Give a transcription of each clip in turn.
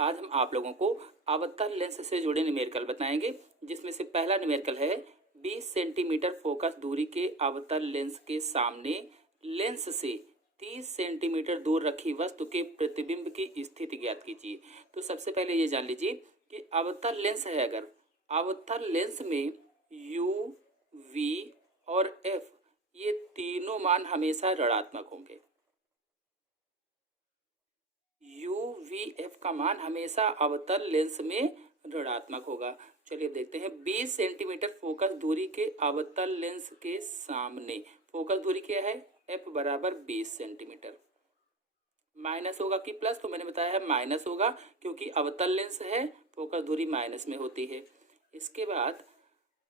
आज हम आप लोगों को अवतल लेंस से जुड़े न्यूमेरिकल बताएंगे, जिसमें से पहला न्यूमेरिकल है 20 सेंटीमीटर फोकस दूरी के अवतल लेंस के सामने लेंस से 30 सेंटीमीटर दूर रखी वस्तु के प्रतिबिंब की स्थिति ज्ञात कीजिए। तो सबसे पहले ये जान लीजिए कि अवतल लेंस है, अगर अवतल लेंस में u, v और f ये तीनों मान हमेशा ऋणात्मक होंगे। u, v, f का मान हमेशा अवतल लेंस में ऋणात्मक होगा। चलिए देखते हैं 20 सेंटीमीटर फोकस दूरी के अवतल लेंस के सामने फोकस दूरी क्या है, f बराबर 20 सेंटीमीटर। माइनस होगा कि प्लस, तो मैंने बताया है माइनस होगा क्योंकि अवतल लेंस है, फोकस दूरी माइनस में होती है। इसके बाद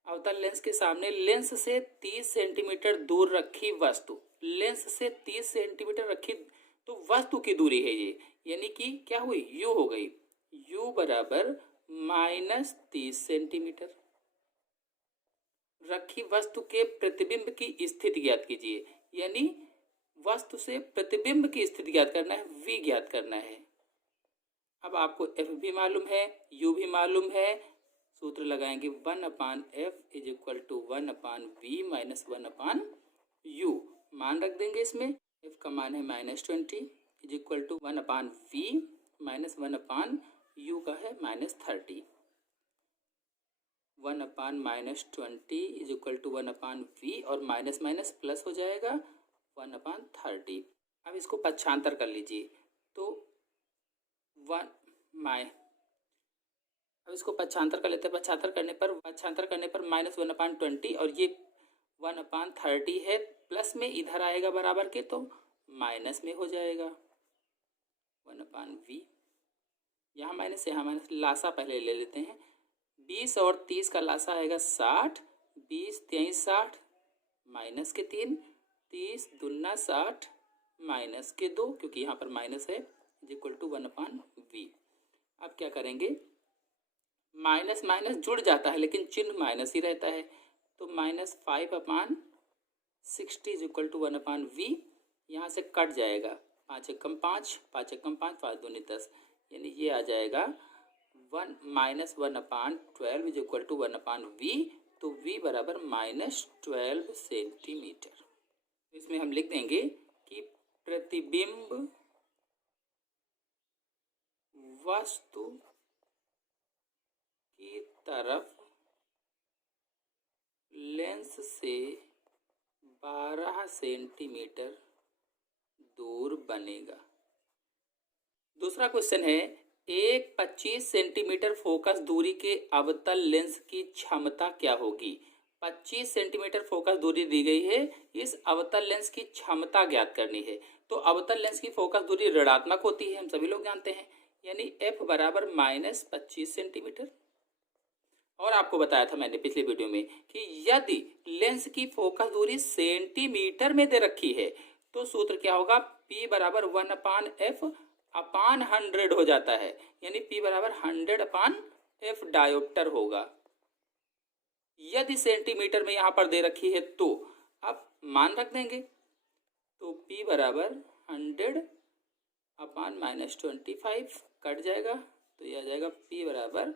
अवतल लेंस के सामने लेंस से 30 सेंटीमीटर दूर रखी वस्तु, लेंस से 30 सेंटीमीटर रखी तो वस्तु की दूरी है ये, यानी कि क्या हुई, u हो गई, u बराबर -30 सेंटीमीटर। रखी वस्तु के प्रतिबिंब की स्थिति ज्ञात कीजिए, यानी वस्तु से प्रतिबिंब की स्थिति ज्ञात करना है, v ज्ञात करना है। अब आपको f भी मालूम है, u भी मालूम है, सूत्र लगाएंगे 1/f is equal to 1/v minus 1/u। मान रख देंगे इसमें, f का मान है -20 is equal to 1/v minus 1/u का है -30। 1/-20 इज इक्वल टू 1/v और माइनस माइनस प्लस हो जाएगा 1/30। अब इसको पक्षांतर कर लीजिए, तो अब इसको पक्षांतर कर लेते हैं। पक्षांतर करने पर -1/20 और ये 1/30 है, प्लस में इधर आएगा बराबर के, तो माइनस में हो जाएगा 1/v। यहाँ माइनस यहाँ माइनस, लासा पहले ले लेते हैं। 20 और 30 का लासा आएगा 60, 20 23 60 माइनस के 3, 30 दूना 60 माइनस के 2, क्योंकि यहाँ पर माइनस है, इज इक्वल टू 1/v। अब क्या करेंगे, माइनस माइनस जुड़ जाता है लेकिन चिन्ह माइनस ही रहता है, तो -5/60 इज इक्वल टू 1/v। यहाँ से कट जाएगा, 5 एकम 5, 5 एकम 5, 5 दूनी 10, यानी ये आ जाएगा 1/12 इज इक्वल टू 1/v। तो v बराबर -12 सेंटीमीटर। इसमें हम लिख देंगे कि प्रतिबिंब वस्तु की तरफ लेंस से 12 सेंटीमीटर दूर बनेगा। दूसरा क्वेश्चन है, एक 25 सेंटीमीटर फोकस दूरी के अवतल लेंस की क्षमता क्या होगी। 25 सेंटीमीटर फोकस दूरी दी गई है, इस अवतल लेंस की क्षमता ज्ञात करनी है। तो अवतल लेंस की फोकस दूरी ऋणात्मक होती है, हम सभी लोग जानते हैं, यानी f बराबर -25 सेंटीमीटर। और आपको बताया था मैंने पिछले वीडियो में कि यदि लेंस की फोकस दूरी सेंटीमीटर में दे रखी है तो सूत्र क्या होगा, p बराबर 1/f/100 हो जाता है, यानी p बराबर 100/f डायोप्टर होगा। यदि सेंटीमीटर में यहाँ पर दे रखी है तो अब मान रख देंगे, तो p बराबर 100/-25 कट जाएगा, तो यह आ जाएगा p बराबर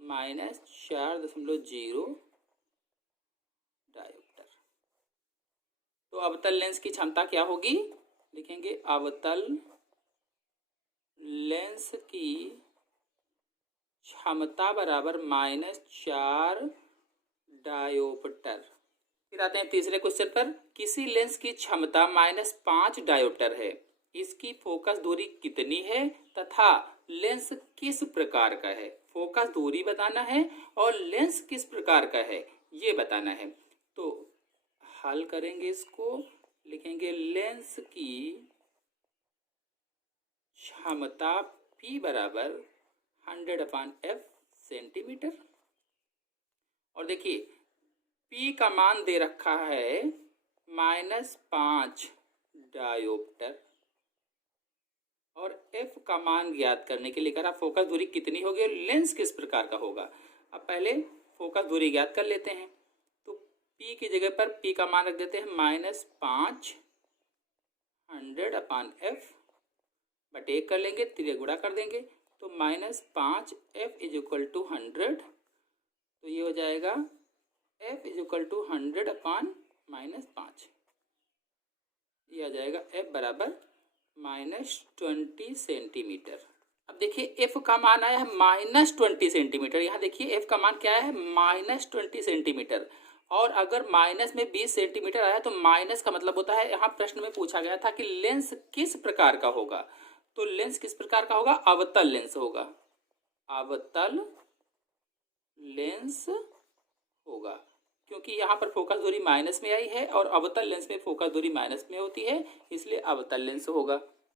-4.0 डायोप्टर। तो अवतल लेंस की क्षमता क्या होगी, लिखेंगे अवतल लेंस की क्षमता बराबर -4 डायोप्टर। फिर आते हैं तीसरे क्वेश्चन पर, किसी लेंस की क्षमता -5 डायोप्टर है, इसकी फोकस दूरी कितनी है तथा लेंस किस प्रकार का है। फोकस दूरी बताना है और लेंस किस प्रकार का है ये बताना है। तो हल करेंगे इसको, लिखेंगे लेंस की क्षमता p बराबर 100/f सेंटीमीटर। और देखिए p का मान दे रखा है -5 डायोप्टर और f का मान ज्ञात करने के लिए कहा फोकस दूरी कितनी होगी और लेंस किस प्रकार का होगा। अब पहले फोकस दूरी ज्ञात कर लेते हैं, तो p की जगह पर p का मान रख देते हैं -5 100/f बटे 1 कर लेंगे, 3 गुणा कर देंगे, तो -5 f इज इक्वल टू 100, तो ये हो जाएगा f इज इक्वल टू 100 अपान -5, ये आ जाएगा f बराबर -20 सेंटीमीटर। अब देखिए f का मान आया है -20 सेंटीमीटर। यहाँ देखिए f का मान क्या है, -20 सेंटीमीटर। और अगर माइनस में 20 सेंटीमीटर आया तो माइनस का मतलब होता है, यहाँ प्रश्न में पूछा गया था कि लेंस किस प्रकार का होगा, तो लेंस किस प्रकार का होगा, अवतल लेंस होगा, अवतल लेंस होगा, क्योंकि यहाँ पर फोकस दूरी माइनस में आई है और अवतल लेंस में फोकस दूरी माइनस में होती है, इसलिए अवतल लेंस होगा।